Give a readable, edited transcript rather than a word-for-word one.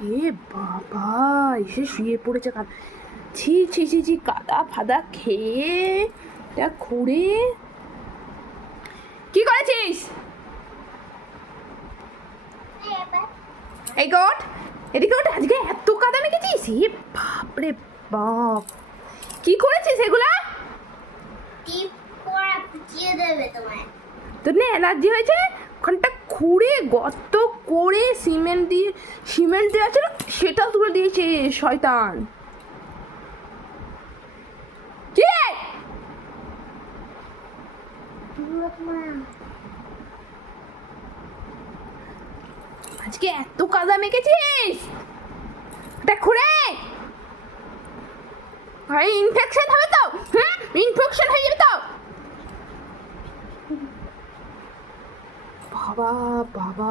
এ বাবা, এসে শুয়ে পড়েছে ছি ছি ছি ছি, কাদা ফাদা খেয়ে এটা খুঁড়ে। কি করেছিস? এই গোট, এদিকে ওঠ, আজকে এত কাদা মেখেছিস? এ বাপরে বাপ, কি করেছিস এগুলা? তোর না অ্যালার্জি হয়েছে? ওখানটা খুঁড়ে গর্ত করে সিমেন্ট দেওয়া ছিল, সেটা তুলে দিয়েছে শয়তান। কি আজকে এত কাদা মেখেছিস? ওটা খুঁড়ে ভাই ইনফেকশন হবে তো, ইনফেকশন হয়ে যাবে তো। বাবা বাবা।